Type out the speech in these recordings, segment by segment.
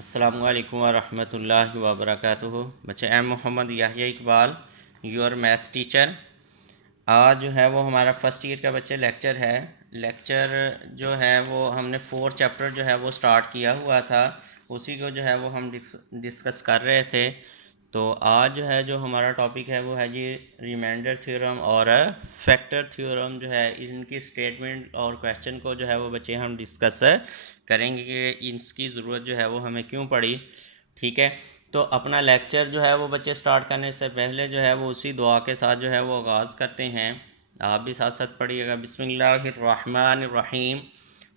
अस्सलामुअलैकुम वरहमतुल्लाहि वबरकातुहू। बच्चे M Mohammad Yahiya Iqbal, your math teacher. आज जो है वो हमारा फर्स्ट ईयर का बच्चे लेक्चर है। लेक्चर जो है वो हमने 4 चैप्टर जो है वो स्टार्ट किया हुआ था, उसी को जो है वो हम डिस्कस कर रहे थे। तो आज जो है जो हमारा टॉपिक है वो है जी रिमाइंडर थ्योरम और फैक्टर थ्योरम। जो है इनकी स्टेटमेंट और क्वेश्चन को जो है वो बच्चे हम डिस्कस करेंगे कि इसकी ज़रूरत जो है वो हमें क्यों पड़ी। ठीक है, तो अपना लेक्चर जो है वो बच्चे स्टार्ट करने से पहले जो है वो उसी दुआ के साथ जो है वो आगाज़ करते हैं। आप भी साथ साथ पढ़िएगा। बिस्मिल्लाहिर्रहमानिर्रहीम।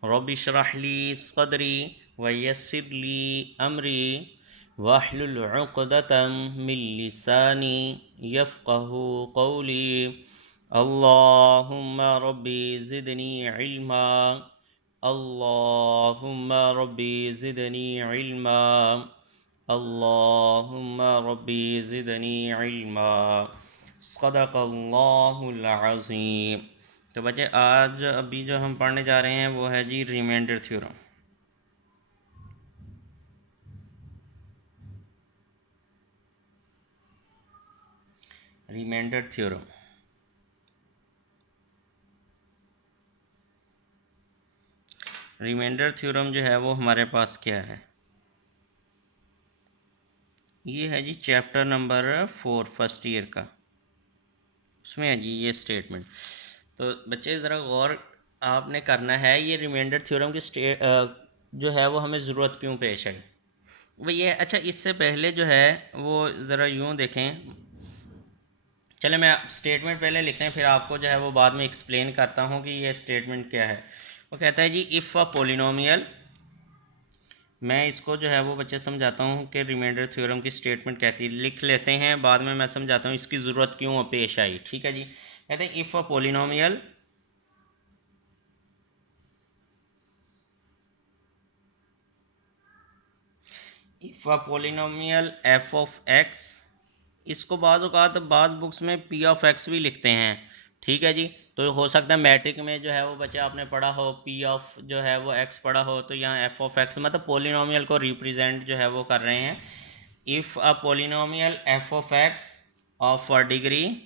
रब्बि इश्रह ली सदरी व यस्सिर ली अमरी वाहलुल उक़दतम मिन लिसानी यफ़क़हू क़ौली। अल्लाहुम्मा रब्बी ज़िदनी इल्मा। अल्लाहुम्मा रब्बी ज़िदनी इल्मा। अल्लाहुम्मा रब्बी ज़िदनी इल्मा। सदक़ल्लाहुल अज़ीम। तो बच्चे आज अभी जो हम पढ़ने जा रहे हैं वो है जी remainder theorem. Remainder theorem remainder theorem जो है वो हमारे पास क्या है, ये है जी चैप्टर नंबर 4 फर्स्ट ईयर का। उसमें है जी ये स्टेटमेंट। तो बच्चे ज़रा गौर आपने करना है, ये रिमाइंडर थ्योरम की जो है वो हमें ज़रूरत क्यों पेश आई वो ये। अच्छा, इससे पहले जो है वो ज़रा यूँ देखें। चले मैं स्टेटमेंट पहले लिख लें, फिर आपको जो है वो बाद में एक्सप्लेन करता हूँ कि ये स्टेटमेंट क्या है। वो कहता है जी इफ़ अ पोलिनोमियल। मैं इसको जो है वो बच्चे समझाता हूँ कि रिमाइंडर थ्योरम की स्टेटमेंट कहती है, लिख लेते हैं, बाद में मैं समझाता हूँ इसकी ज़रूरत क्यों पेश आई। ठीक है जी, कहते हैं if a polynomial if a polynomial F of x. इसको बाज़ बुक्स में पी ऑफ एक्स भी लिखते हैं। ठीक है जी, तो हो सकता है मैट्रिक में जो है वो बच्चे आपने पढ़ा हो पी ऑफ जो है वो एक्स पढ़ा हो, तो यहाँ एफ ऑफ एक्स मतलब पोलिनोमियल को रिप्रेजेंट जो है वो कर रहे हैं। If a polynomial F of x of a degree,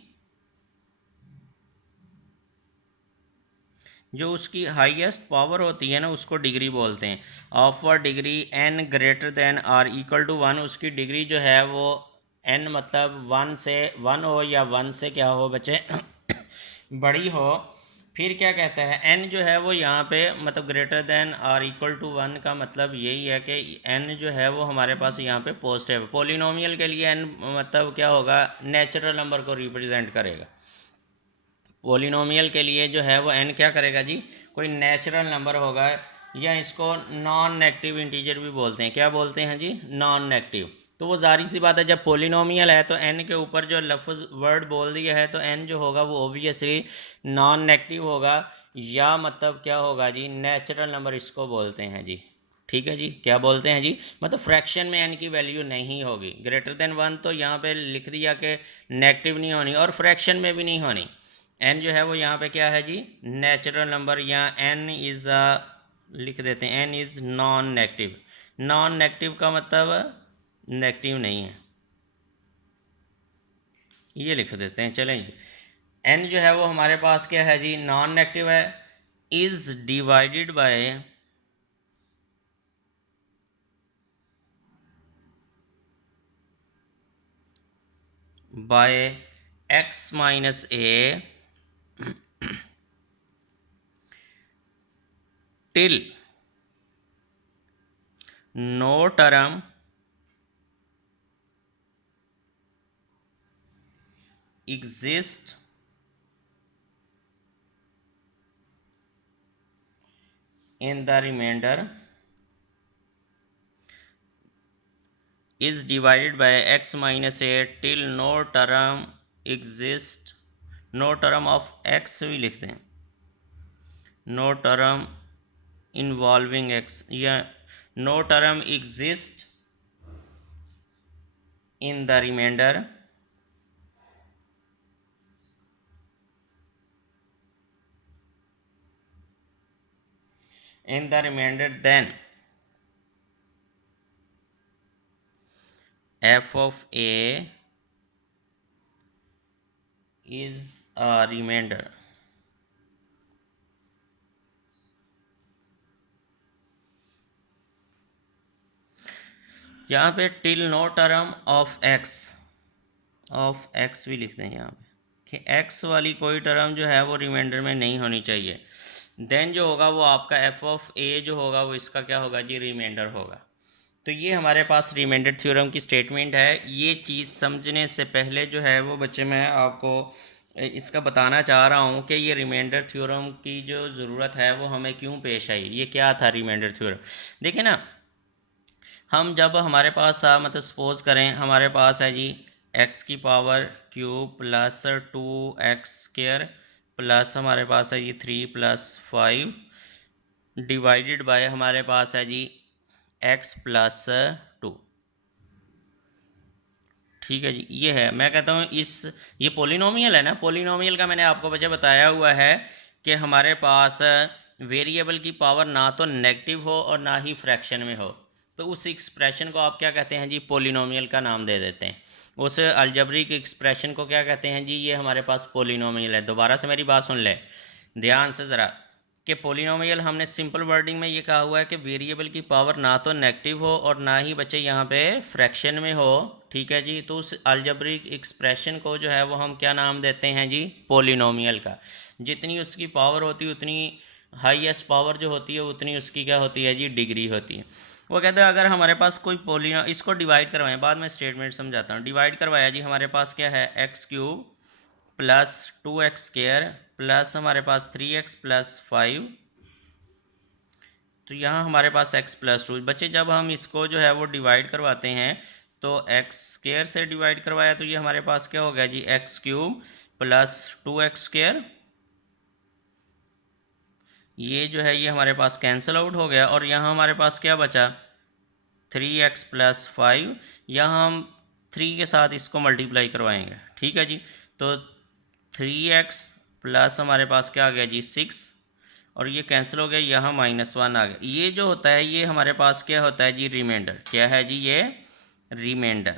जो उसकी हाईएस्ट पावर होती है ना उसको डिग्री बोलते हैं। Of a degree n greater than or equal to one, उसकी डिग्री जो है वो एन मतलब वन से वन हो या वन से क्या हो बच्चे बड़ी हो। फिर क्या कहता है, एन जो है वो यहाँ पे मतलब greater than or equal to one का मतलब यही है कि एन जो है वो हमारे पास यहाँ पे पॉजिटिव है। पोलिनोमियल के लिए एन मतलब क्या होगा, नेचुरल नंबर को रिप्रेजेंट करेगा। पोलिनोमियल के लिए जो है वो एन क्या करेगा जी, कोई नेचुरल नंबर होगा, या इसको नॉन नेगेटिव इंटीजर भी बोलते हैं। क्या बोलते हैं जी, नॉन नेगेटिव। तो वो जारी सी बात है, जब पोलिनोमियल है तो एन के ऊपर जो लफ्ज़ वर्ड बोल दिया है तो एन जो होगा वो ओबियसली नॉन नेगेटिव होगा, या मतलब क्या होगा जी, नेचुरल नंबर इसको बोलते हैं जी। ठीक है जी, क्या बोलते हैं जी, मतलब फ्रैक्शन में एन की वैल्यू नहीं होगी। ग्रेटर देन वन तो यहाँ पे लिख दिया कि नेगेटिव नहीं होनी, और फ्रैक्शन में भी नहीं होनी। एन जो है वो यहाँ पे क्या है जी, नेचुरल नंबर, या एन इज़ लिख देते हैं n is non negative. Non negative का मतलब नेगेटिव नहीं है, ये लिख देते हैं। चलें जी, एन जो है वो हमारे पास क्या है जी, नॉन नेगेटिव है। Is divided by x minus a till no term exist in the remainder is divided by x minus a till no term exist, no term of x भी लिखते हैं, no term involving x, या no term exist in the remainder then f of a is a reminder. यहाँ पे till no term of x भी लिखते हैं यहाँ पे कि एक्स वाली कोई टर्म जो है वो रिमाइंडर में नहीं होनी चाहिए। देन जो होगा वो आपका एफ ऑफ ए जो होगा वो इसका क्या होगा जी, रिमाइंडर होगा। तो ये हमारे पास रिमाइंडर थ्योरम की स्टेटमेंट है। ये चीज़ समझने से पहले जो है वो बच्चे मैं आपको इसका बताना चाह रहा हूँ कि ये रिमाइंडर थ्योरम की जो ज़रूरत है वो हमें क्यों पेश आई, ये क्या था रिमाइंडर थ्योरम। देखिए ना, हम जब हमारे पास था, मतलब सपोज करें हमारे पास है जी एक्स की power cube plus 2x² plus हमारे पास है जी 3+5 डिवाइडेड बाय हमारे पास है जी x+2। ठीक है जी, ये है। मैं कहता हूँ ये पोलिनोमियल है ना, पोलिनोमियल का मैंने आपको बच्चे बताया हुआ है कि हमारे पास वेरिएबल की पावर ना तो नेगेटिव हो और ना ही फ्रैक्शन में हो, तो उस एक्सप्रेशन को आप क्या कहते हैं जी, पोलिनोमियल का नाम दे देते हैं। उस अलजेब्रिक एक्सप्रेशन को क्या कहते हैं जी, ये हमारे पास पोलिनोमियल है। दोबारा से मेरी बात सुन ले ध्यान से ज़रा, कि पोलिनोमियल हमने सिंपल वर्डिंग में ये कहा हुआ है कि वेरिएबल की पावर ना तो नेगेटिव हो और ना ही बच्चे यहाँ पे फ्रैक्शन में हो। ठीक है जी, तो उस अलजेब्रिक एक्सप्रेशन को जो है वो हम क्या नाम देते हैं जी, पोलिनोमियल का। जितनी उसकी पावर होती है उतनी हाईएस्ट पावर जो होती है उतनी उसकी क्या होती है जी, डिग्री होती है। वो कहते हैं अगर हमारे पास कोई इसको डिवाइड करवाएं, बाद में स्टेटमेंट समझाता हूँ। डिवाइड करवाया जी, हमारे पास क्या है x³ प्लस 2x² प्लस हमारे पास 3x+5, तो यहाँ हमारे पास x+2। बच्चे जब हम इसको जो है वो डिवाइड करवाते हैं तो x² से डिवाइड करवाया तो ये हमारे पास क्या हो गया जी, x³ प्लस 2x², ये जो है ये हमारे पास कैंसिल आउट हो गया और यहाँ हमारे पास क्या बचा, 3x+5। यहाँ हम 3 के साथ इसको मल्टीप्लाई करवाएंगे। ठीक है जी, तो 3x प्लस हमारे पास क्या आ गया जी, 6, और ये कैंसिल हो गया, यहाँ -1 आ गया। ये जो होता है ये हमारे पास क्या होता है जी, रिमाइंडर। क्या है जी, ये रिमाइंडर।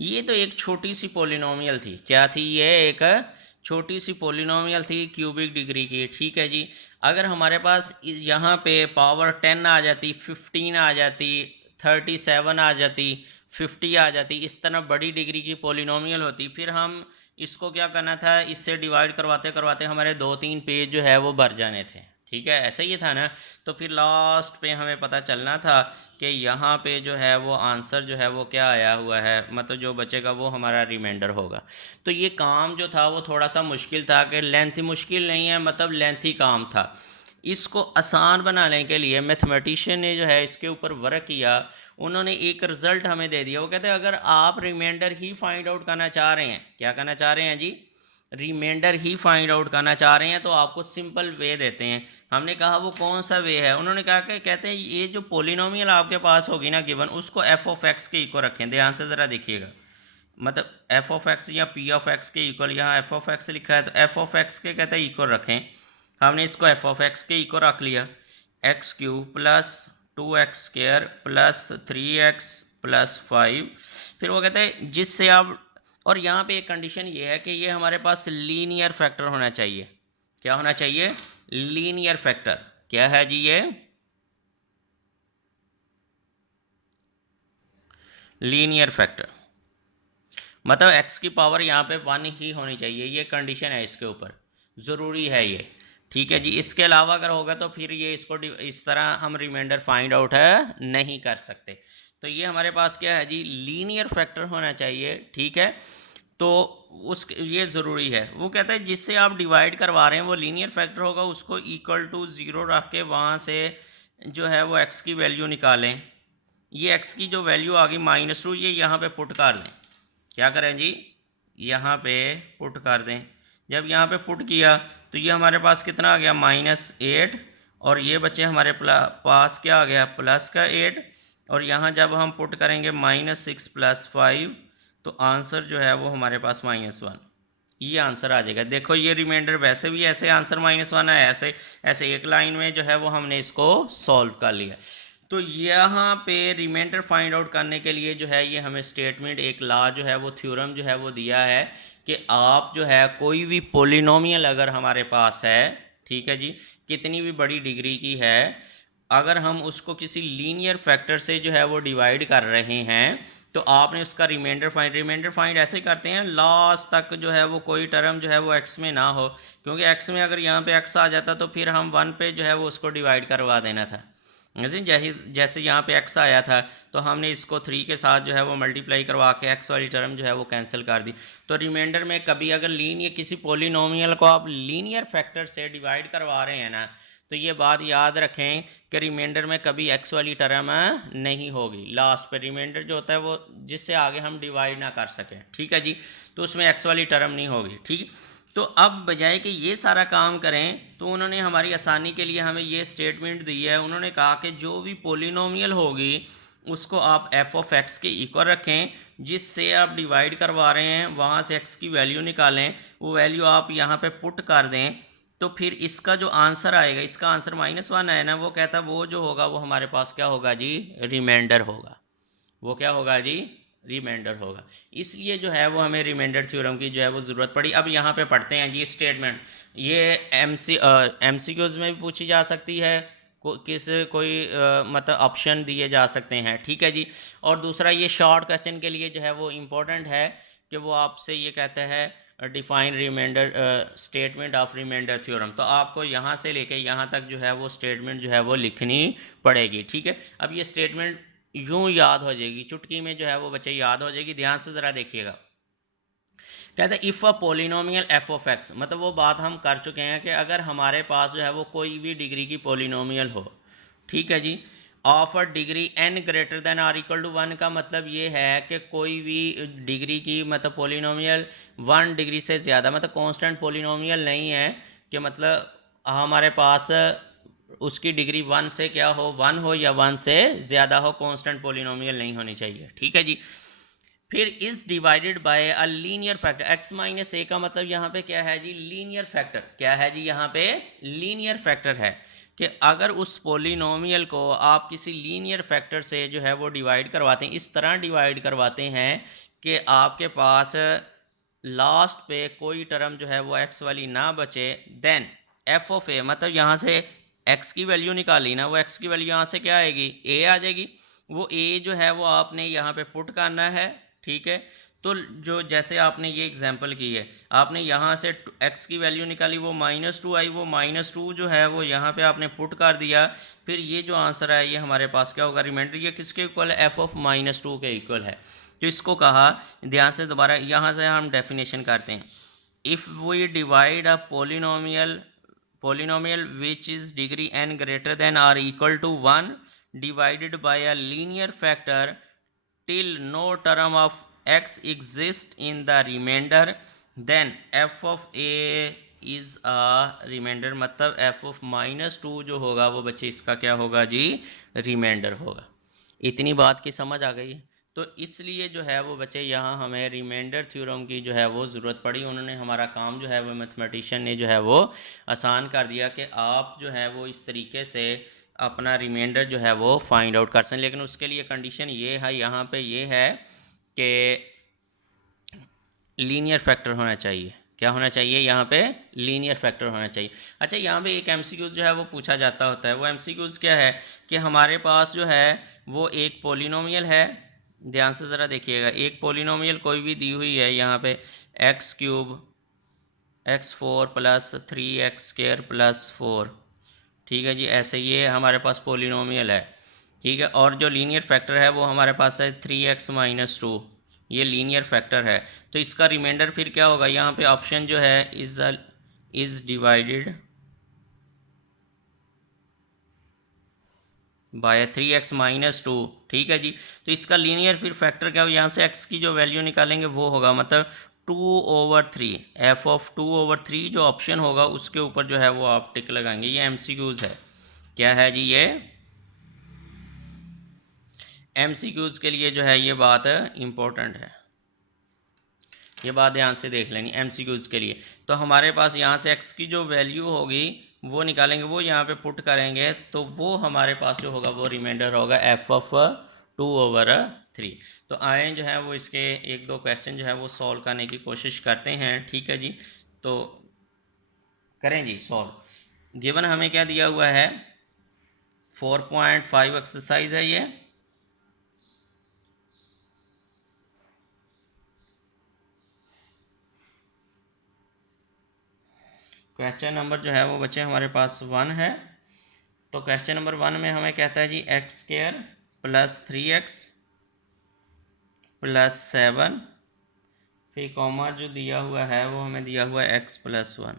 ये तो एक छोटी सी पोलिनोमियल थी। क्या थी ये, एक छोटी सी पोलिनोमियल थी क्यूबिक डिग्री की। ठीक है जी, अगर हमारे पास यहाँ पे पावर 10 आ जाती, 15 आ जाती, 37 आ जाती, 50 आ जाती, इस तरह बड़ी डिग्री की पोलिनोमियल होती, फिर हम इसको क्या करना था, इससे डिवाइड करवाते करवाते हमारे 2-3 पेज जो है वो भर जाने थे। ठीक है, ऐसा ही था ना। तो फिर लास्ट पे हमें पता चलना था कि यहाँ पे जो है वो आंसर जो है वो क्या आया हुआ है, मतलब जो बचेगा वो हमारा रिमाइंडर होगा। तो ये काम जो था वो थोड़ा सा मुश्किल था, कि लेंथी मुश्किल नहीं है, मतलब लेंथी काम था। इसको आसान बनाने के लिए मैथमेटिशियन ने जो है इसके ऊपर वर्क किया। उन्होंने एक रिज़ल्ट हमें दे दिया। वो कहते हैं अगर आप रिमाइंडर ही फाइंड आउट करना चाह रहे हैं, क्या करना चाह रहे हैं जी, रिमाइंडर ही फाइंड आउट करना चाह रहे हैं, तो आपको सिंपल वे देते हैं। हमने कहा वो कौन सा वे है, उन्होंने कहा कि कहते हैं ये जो पोलिनोमियल आपके पास होगी ना गिवन, उसको एफ ऑफ एक्स के इक्वल रखें। ध्यान से ज़रा देखिएगा, मतलब एफ ऑफ एक्स या पी ऑफ एक्स के इक्वल, यहाँ एफ ऑफ एक्स लिखा है तो एफ ऑफ एक्स के कहते हैं इक्वल रखें। हमने इसको एफ ऑफ एक्स के इक्वल रख लिया, x³ plus 2x² plus 3x+5। फिर वो कहते हैं जिससे आप, और यहाँ पे एक कंडीशन ये है कि ये हमारे पास लीनियर फैक्टर होना चाहिए। क्या होना चाहिए, लीनियर फैक्टर। क्या है जी ये, लीनियर फैक्टर, मतलब x की पावर यहाँ पे 1 ही होनी चाहिए, ये कंडीशन है इसके ऊपर, ज़रूरी है ये। ठीक है जी, इसके अलावा अगर होगा तो फिर ये इसको इस तरह हम रिमाइंडर फाइंड आउट है नहीं कर सकते। तो ये हमारे पास क्या है जी, लीनियर फैक्टर होना चाहिए। ठीक है, तो उस ये ज़रूरी है। वो कहता है जिससे आप डिवाइड करवा रहे हैं वो लीनियर फैक्टर होगा, उसको इक्वल टू 0 रख के वहाँ से जो है वो x की वैल्यू निकालें। ये x की जो वैल्यू आ गई -2, ये यहाँ पे पुट कर दें। क्या करें जी, यहाँ पे पुट कर दें। जब यहाँ पे पुट किया तो ये हमारे पास कितना आ गया, -8, और ये बच्चे हमारे पास क्या आ गया, +8। और यहाँ जब हम पुट करेंगे -6 + 5 तो आंसर जो है वो हमारे पास -1। ये आंसर आ जाएगा। देखो ये रिमाइंडर वैसे भी ऐसे आंसर -1 है, ऐसे ऐसे एक लाइन में जो है वो हमने इसको सॉल्व कर लिया। तो यहाँ पे रिमाइंडर फाइंड आउट करने के लिए जो है ये हमें स्टेटमेंट एक लॉ जो है वो थ्योरम जो है वो दिया है कि आप जो है कोई भी पोलिनोमियल अगर हमारे पास है, ठीक है जी, कितनी भी बड़ी डिग्री की है, अगर हम उसको किसी लीनियर फैक्टर से जो है वो डिवाइड कर रहे हैं तो आपने उसका रिमाइंडर फाइंड ऐसे करते हैं लास्ट तक जो है वो कोई टर्म जो है वो एक्स में ना हो, क्योंकि एक्स में अगर यहाँ पे एक्स आ जाता तो फिर हम 1 पे जो है वो उसको डिवाइड करवा देना था। जैसे यहाँ पे x आया था तो हमने इसको 3 के साथ जो है वो मल्टीप्लाई करवा के x वाली टर्म जो है वो कैंसिल कर दी। तो रिमाइंडर में कभी अगर लीनियर किसी पोलिनोमियल को आप लीनियर फैक्टर से डिवाइड करवा रहे हैं ना, तो ये बात याद रखें कि रिमाइंडर में कभी x वाली टर्म नहीं होगी लास्ट पे। रिमाइंडर जो होता है वो जिससे आगे हम डिवाइड ना कर सकें, ठीक है जी, तो उसमें x वाली टर्म नहीं होगी। ठीक, तो अब बजाय कि ये सारा काम करें तो उन्होंने हमारी आसानी के लिए हमें ये स्टेटमेंट दी है। उन्होंने कहा कि जो भी पोलिनोमियल होगी उसको आप एफ ऑफ एक्स के इक्वल रखें, जिससे आप डिवाइड करवा रहे हैं वहाँ से एक्स की वैल्यू निकालें, वो वैल्यू आप यहाँ पे पुट कर दें, तो फिर इसका जो आंसर आएगा, इसका आंसर -1 है ना, वो कहता है वो जो होगा वो हमारे पास क्या होगा जी, रिमाइंडर होगा। वो क्या होगा जी, रिमाइंडर होगा। इसलिए जो है वो हमें रिमाइंडर थ्योरम की जो है वो ज़रूरत पड़ी। अब यहाँ पे पढ़ते हैं जी स्टेटमेंट। ये एमसीक्यूज़ में भी पूछी जा सकती है, कोई मतलब ऑप्शन दिए जा सकते हैं, ठीक है जी। और दूसरा ये शॉर्ट क्वेश्चन के लिए जो है वो इम्पोर्टेंट है कि वो आपसे ये कहते हैं define reminder statement of reminder theorem. तो आपको यहाँ से लेके यहाँ तक जो है वो स्टेटमेंट जो है वो लिखनी पड़ेगी, ठीक है। अब ये स्टेटमेंट यूं याद हो जाएगी, चुटकी में जो है वो बच्चे याद हो जाएगी। ध्यान से ज़रा देखिएगा। कहते हैं if a polynomial F of x, मतलब वो बात हम कर चुके हैं कि अगर हमारे पास जो है वो कोई भी डिग्री की पोलिनोमियल हो, ठीक है जी, of a degree n greater than or equal to 1 का मतलब ये है कि कोई भी डिग्री की मतलब पोलिनोमियल 1 डिग्री से ज़्यादा, मतलब कांस्टेंट पोलिनोमियल नहीं है कि मतलब हमारे पास उसकी डिग्री 1 से क्या हो, 1 हो या 1 से ज़्यादा हो, कांस्टेंट पोलिनोमियल नहीं होनी चाहिए, ठीक है जी। फिर is divided by a linear factor, x minus a का मतलब यहाँ पे क्या है जी, लीनियर फैक्टर। क्या है जी, यहाँ पे लीनियर फैक्टर है कि अगर उस पोलिनोमियल को आप किसी लीनियर फैक्टर से जो है वो डिवाइड करवाते हैं, इस तरह डिवाइड करवाते हैं कि आपके पास लास्ट पे कोई टर्म जो है वो x वाली ना बचे, देन एफ ऑफ ए, मतलब यहाँ से x की वैल्यू निकाली ना, वो x की वैल्यू यहाँ से क्या आएगी, a आ जाएगी। वो a जो है वो आपने यहाँ पे पुट करना है, ठीक है। तो जो जैसे आपने ये एग्जांपल की है, आपने यहाँ से x की वैल्यू निकाली, वो -2 आई, वो -2 जो है वो यहाँ पे आपने पुट कर दिया। फिर ये जो आंसर है ये हमारे पास क्या होगा, रिमाइंडर। ये किसके इक्वल है, f ऑफ -2 के इक्वल है। तो इसको कहा, ध्यान से दोबारा यहाँ से हम डेफिनेशन करते हैं। If we divide a polynomial which is degree n greater than or equal to 1 divided by a linear factor till no term of x exists in the remainder, then f of a is a remainder, मतलब f of -2 जो होगा वो बच्चे इसका क्या होगा जी, reminder होगा। इतनी बात की समझ आ गई। तो इसलिए जो है वो बच्चे यहाँ हमें रिमाइंडर थ्योरम की जो है वो ज़रूरत पड़ी। उन्होंने हमारा काम जो है वो मैथमेटिशियन ने जो है वो आसान कर दिया कि आप जो है वो इस तरीके से अपना रिमाइंडर जो है वो फाइंड आउट कर सकें। लेकिन उसके लिए कंडीशन ये है, यहाँ पे ये है कि लीनियर फैक्टर होना चाहिए। क्या होना चाहिए, यहाँ पे लीनियर फैक्टर होना चाहिए। अच्छा, यहाँ पे एक एमसीक्यूज़ जो है वो पूछा जाता होता है। वो एमसीक्यूज़ क्या है कि हमारे पास जो है वो एक पोलिनोमियल है। ध्यान से ज़रा देखिएगा, एक पोलिनोमियल कोई भी दी हुई है यहाँ पे, x³ x4 + 3x² + 4, ठीक है जी। ऐसे ये हमारे पास पोलिनोमियल है, ठीक है। और जो लीनियर फैक्टर है वो हमारे पास है 3x - 2, ये लीनियर फैक्टर है। तो इसका रिमाइंडर फिर क्या होगा, यहाँ पे ऑप्शन जो है इज़ डिवाइडेड बाय 3x - 2, ठीक है जी। तो इसका लीनियर फिर फैक्टर क्या होगा, यहाँ से x की जो वैल्यू निकालेंगे वो होगा मतलब 2/3, f ऑफ 2/3 जो ऑप्शन होगा उसके ऊपर जो है वो आप टिक लगाएंगे। ये एमसीक्यूज़ है। क्या है जी, ये एमसीक्यूज़ के लिए जो है ये बात इम्पोर्टेंट है। ये बात ध्यान से देख लेनी एमसीक्यूज़ के लिए। तो हमारे पास यहाँ से x की जो वैल्यू होगी वो निकालेंगे, वो यहाँ पे पुट करेंगे, तो वो हमारे पास जो होगा वो रिमाइंडर होगा f(2/3)। तो आए जो है वो इसके एक दो क्वेश्चन जो है वो सॉल्व करने की कोशिश करते हैं। ठीक है जी, तो करें जी सॉल्व। गिवन हमें क्या दिया हुआ है, 4.5 एक्सरसाइज है ये। क्वेश्चन नंबर जो है वो बच्चे हमारे पास 1 है। तो क्वेश्चन नंबर 1 में हमें कहता है जी x² + 3x + 7, फिर कॉमा जो दिया हुआ है वो हमें दिया हुआ है x + 1,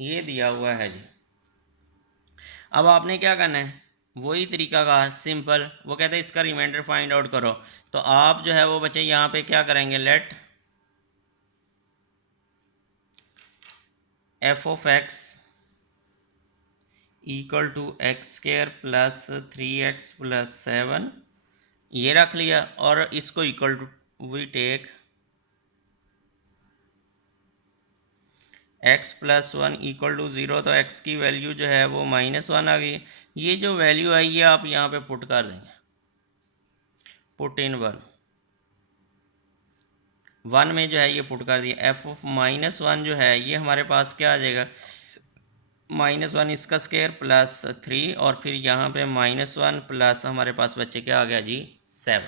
ये दिया हुआ है जी। अब आपने क्या करना है, वही तरीका का सिंपल, वो कहते हैं इसका रिमाइंडर फाइंड आउट करो। तो आप जो है वो बच्चे यहाँ पे क्या करेंगे, लेट f(x) = x² + 3x + 7, ये रख लिया, और इसको equal to we take x + 1 = 0, तो x की वैल्यू जो है वो -1 आ गई। ये जो वैल्यू आई है आप यहाँ पे पुट कर देंगे, पुट इन 1 में जो है ये पुट कर दिया। f(-1) जो है ये हमारे पास क्या आ जाएगा, -1 इसका स्क्वायर + 3, और फिर यहाँ पे -1 प्लस हमारे पास बच्चे क्या आ गया जी 7।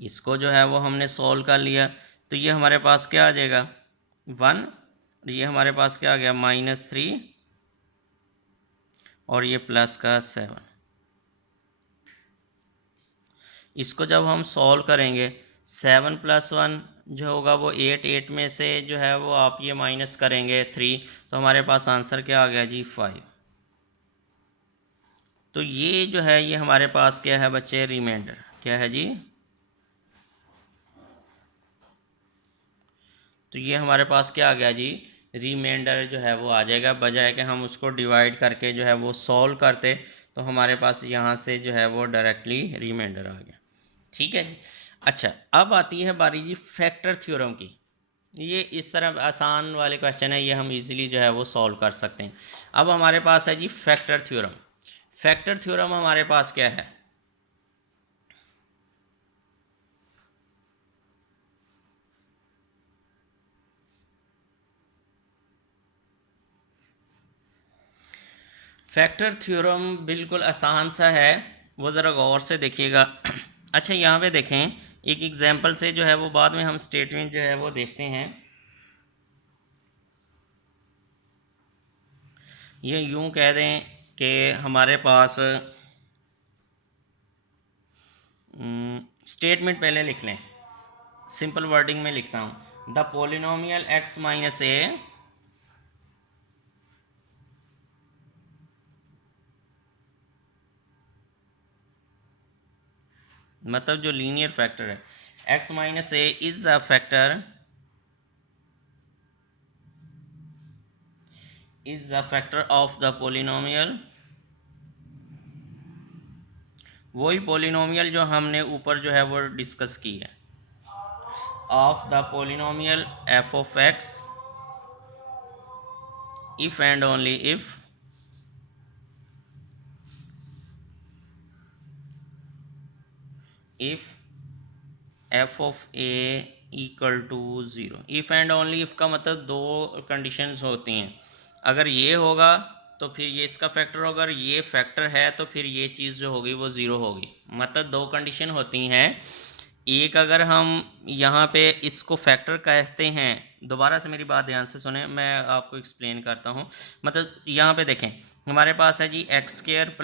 इसको जो है वो हमने सॉल्व कर लिया, तो ये हमारे पास क्या आ जाएगा 1, और ये हमारे पास क्या आ गया -3, और ये प्लस का 7। इसको जब हम सॉल्व करेंगे 7 + 1 जो होगा वो 8, 8 में से जो है वो आप ये माइनस करेंगे 3, तो हमारे पास आंसर क्या आ गया जी 5। तो ये जो है ये हमारे पास क्या है बच्चे, रिमाइंडर क्या है जी, तो ये हमारे पास क्या आ गया जी, रिमाइंडर जो है वो आ जाएगा। बजाय कि हम उसको डिवाइड करके जो है वो सॉल्व करते, तो हमारे पास यहाँ से जो है वो डायरेक्टली रिमाइंडर आ गया। ठीक है जी। अच्छा, अब आती है बारी जी फैक्टर थ्योरम की। ये इस तरह आसान वाले क्वेश्चन है, ये हम इजीली जो है वो सॉल्व कर सकते हैं। अब हमारे पास है जी फैक्टर थ्योरम। फैक्टर थ्योरम हमारे पास क्या है, फैक्टर थ्योरम बिल्कुल आसान सा है, वो ज़रा गौर से देखिएगा। अच्छा, यहाँ पे देखें एक एग्जांपल से जो है वो बाद में हम स्टेटमेंट जो है वो देखते हैं। ये यूँ कह दें कि हमारे पास स्टेटमेंट पहले लिख लें, सिंपल वर्डिंग में लिखता हूँ, द पोलिनोमियल x - a मतलब जो लीनियर फैक्टर है, x - a is a factor of the polynomial, वही पोलिनोमियल जो हमने ऊपर जो है वो डिस्कस की है, of the polynomial f(x) if and only if f(a) = 0। If and only if का मतलब दो कंडीशंस होती हैं, अगर ये होगा तो फिर ये इसका फैक्टर होगा, अगर ये फैक्टर है तो फिर ये चीज़ जो होगी वो ज़ीरो होगी। मतलब दो कंडीशन होती हैं, एक अगर हम यहाँ पे इसको फैक्टर कहते हैं, दोबारा से मेरी बात ध्यान से सुने, मैं आपको एक्सप्लेन करता हूँ। मतलब यहाँ पे देखें हमारे पास है जी x² +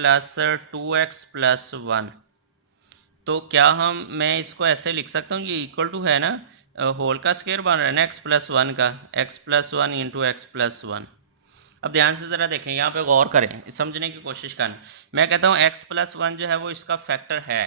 2x + 1, तो क्या मैं इसको ऐसे लिख सकता हूँ, ये इक्वल टू है ना, होल का स्क्वायर बन रहा है ना x + 1 का, x + 1 × x + 1। अब ध्यान से ज़रा देखें, यहाँ पे गौर करें, समझने की कोशिश करें। मैं कहता हूँ x + 1 जो है वो इसका फैक्टर है,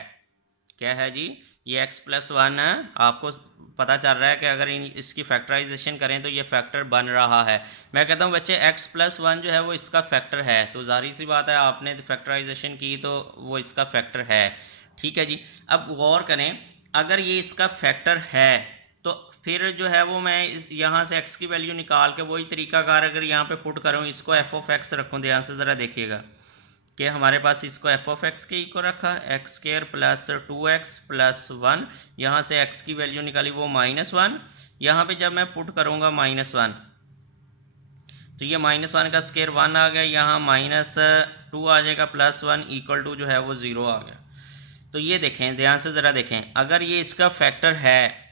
क्या है जी, ये x + 1 है। आपको पता चल रहा है कि अगर इसकी फैक्टराइजेशन करें तो ये फैक्टर बन रहा है। मैं कहता हूँ बच्चे x + 1 जो है वो इसका फैक्टर है, तो जाहिर सी बात है आपने फैक्टराइजेशन की तो वो इसका फैक्टर है। ठीक है जी। अब गौर करें, अगर ये इसका फैक्टर है तो फिर जो है वो मैं यहाँ से x की वैल्यू निकाल के वही तरीकाकार अगर यहाँ पे पुट करूँ, इसको एफ ऑफ एक्स रखूँ, ध्यान से ज़रा देखिएगा कि हमारे पास इसको एफ ऑफ एक्स के इक्वल रखा, x square plus 2x plus 1, यहाँ से x की वैल्यू निकाली वो -1, यहाँ पे जब मैं पुट करूँगा -1 तो ये -1 का स्क्वायर 1 आ गया, यहाँ -2 आ जाएगा, +1 इक्वल टू जो है वो 0 आ गया। तो ये देखें, ध्यान से ज़रा देखें, अगर ये इसका फैक्टर है,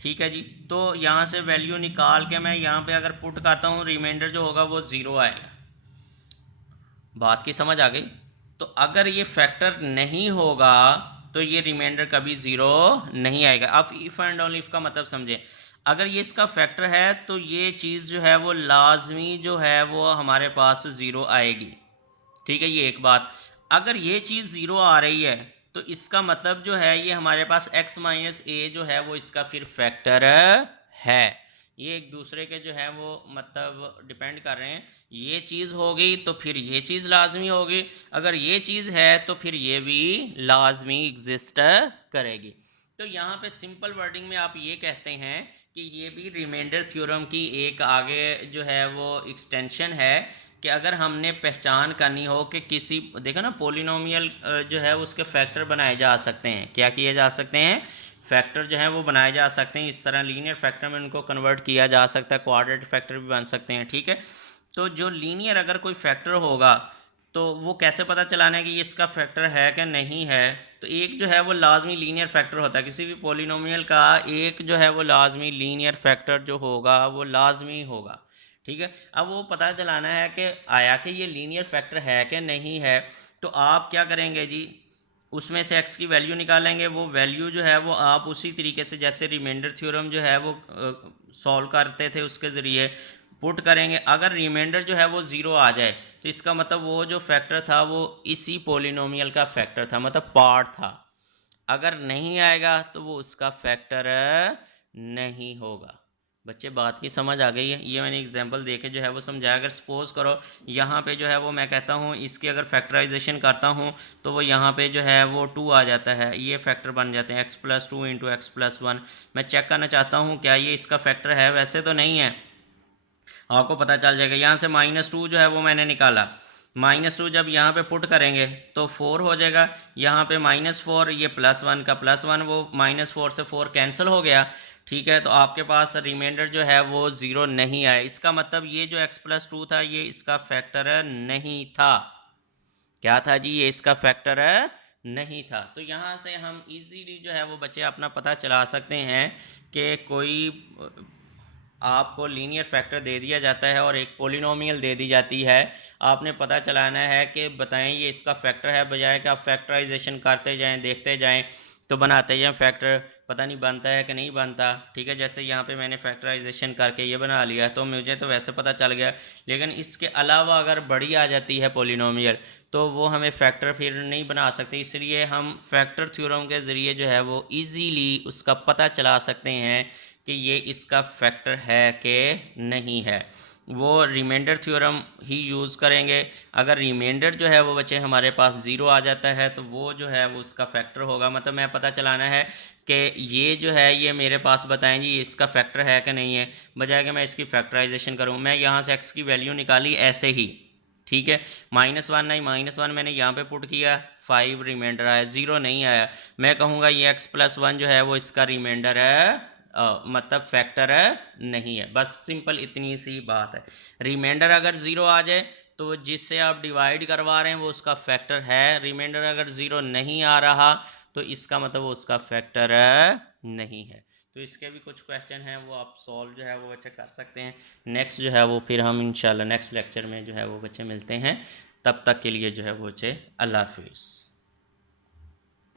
ठीक है जी, तो यहाँ से वैल्यू निकाल के मैं यहाँ पे अगर पुट करता हूँ, रिमाइंडर जो होगा वो 0 आएगा। बात की समझ आ गई? तो अगर ये फैक्टर नहीं होगा तो ये रिमाइंडर कभी 0 नहीं आएगा। अब इफ़ एंड ओनली इफ का मतलब समझें, अगर ये इसका फैक्टर है तो ये चीज़ जो है वो लाजमी जो है वो हमारे पास 0 आएगी, ठीक है, ये एक बात। अगर ये चीज़ 0 आ रही है तो इसका मतलब जो है ये हमारे पास x माइनस ए जो है वो इसका फिर फैक्टर है। ये एक दूसरे के जो है वो मतलब डिपेंड कर रहे हैं। ये चीज़ होगी तो फिर ये चीज़ लाजमी होगी, अगर ये चीज़ है तो फिर ये भी लाजमी एग्जिस्ट करेगी। तो यहाँ पे सिंपल वर्डिंग में आप ये कहते हैं कि ये भी रिमाइंडर थ्योरम की एक आगे जो है वो एक्सटेंशन है कि अगर हमने पहचान करनी हो कि किसी, देखो ना, पोलिनोमियल जो है उसके फैक्टर बनाए जा सकते हैं, क्या किए जा सकते हैं, फैक्टर जो है वो बनाए जा सकते हैं, इस तरह लीनियर फैक्टर में उनको कन्वर्ट किया जा सकता है, क्वाड्रेटिक फैक्टर भी बन सकते हैं, ठीक है। तो जो लीनियर अगर कोई फैक्टर होगा तो वो कैसे पता चलाना है कि ये इसका फैक्टर है कि नहीं है, तो एक जो है वो लाजमी लीनियर फैक्टर होता है किसी भी पोलिनोमियल का, एक जो है वो लाजमी लीनियर फैक्टर जो होगा वो लाजमी होगा, ठीक है। अब वो पता चलाना है कि आया कि ये लीनियर फैक्टर है कि नहीं है, तो आप क्या करेंगे जी, उसमें से x की वैल्यू निकालेंगे, वो वैल्यू जो है वो आप उसी तरीके से जैसे रिमाइंडर थ्योरम जो है वो सॉल्व करते थे उसके ज़रिए पुट करेंगे। अगर रिमाइंडर जो है वो 0 आ जाए तो इसका मतलब वो जो फैक्टर था वो इसी पोलिनोमियल का फैक्टर था, मतलब पार्ट था। अगर नहीं आएगा तो वो उसका फैक्टर नहीं होगा। बच्चे बात की समझ आ गई है? ये मैंने एग्जांपल दे के जो है वो समझाया। अगर सपोज़ करो यहाँ पे जो है वो मैं कहता हूँ इसकी अगर फैक्टराइजेशन करता हूँ तो वो यहाँ पे जो है वो 2 आ जाता है, ये फैक्टर बन जाते हैं x+2 इंटू x+1। मैं चेक करना चाहता हूँ क्या ये इसका फैक्टर है, वैसे तो नहीं है, आपको पता चल जाएगा। यहाँ से -2 जो है वो मैंने निकाला, -2 जब यहाँ पे पुट करेंगे तो 4 हो जाएगा, यहाँ पे -4, ये +1 का +1, वो -4 से 4 कैंसिल हो गया, ठीक है। तो आपके पास रिमाइंडर जो है वो 0 नहीं आया। इसका मतलब ये जो x+2 था ये इसका फैक्टर नहीं था। क्या था जी? ये इसका फैक्टर नहीं था। तो यहाँ से हम इजीली जो है वो बच्चे अपना पता चला सकते हैं कि कोई आपको लीनियर फैक्टर दे दिया जाता है और एक पोलिनोमियल दे दी जाती है, आपने पता चलाना है कि बताएं ये इसका फैक्टर है, बजाय कि आप फैक्टराइजेशन करते जाएं, देखते जाएं तो बनाते जाएं फैक्टर, पता नहीं बनता है कि नहीं बनता, ठीक है। जैसे यहाँ पे मैंने फैक्टराइजेशन करके ये बना लिया तो मुझे तो वैसे पता चल गया, लेकिन इसके अलावा अगर बड़ी आ जाती है पोलिनोमियल तो वो हमें फैक्टर फिर नहीं बना सकते, इसलिए हम फैक्टर थ्योरम के ज़रिए जो है वो ईज़िली उसका पता चला सकते हैं कि ये इसका फैक्टर है कि नहीं है। वो रिमाइंडर थ्योरम ही यूज़ करेंगे। अगर रिमाइंडर जो है वो बच्चे हमारे पास 0 आ जाता है तो वो जो है वो उसका फैक्टर होगा। मतलब मैं पता चलाना है कि ये जो है ये मेरे पास बताएं जी इसका फैक्टर है कि नहीं है, बजाय कि मैं इसकी फैक्टराइजेशन करूँ। मैं यहाँ से x की वैल्यू निकाली ऐसे ही, ठीक है, -1 नहीं, -1 मैंने यहाँ पे पुट किया, 5 रिमाइंडर आया, 0 नहीं आया। मैं कहूँगा ये x+1 जो है वो इसका रिमाइंडर है, मतलब फैक्टर नहीं है। बस सिंपल इतनी सी बात है। रिमाइंडर अगर 0 आ जाए तो जिससे आप डिवाइड करवा रहे हैं वो उसका फैक्टर है, रिमाइंडर अगर 0 नहीं आ रहा तो इसका मतलब वो उसका फैक्टर नहीं है। तो इसके भी कुछ क्वेश्चन हैं वो आप सॉल्व जो है वो बच्चे कर सकते हैं। नेक्स्ट जो है वो फिर हम इंशाल्लाह नेक्स्ट लेक्चर में जो है वो बच्चे मिलते हैं। तब तक के लिए जो है वो बच्चे अल्लाह हाफिज़।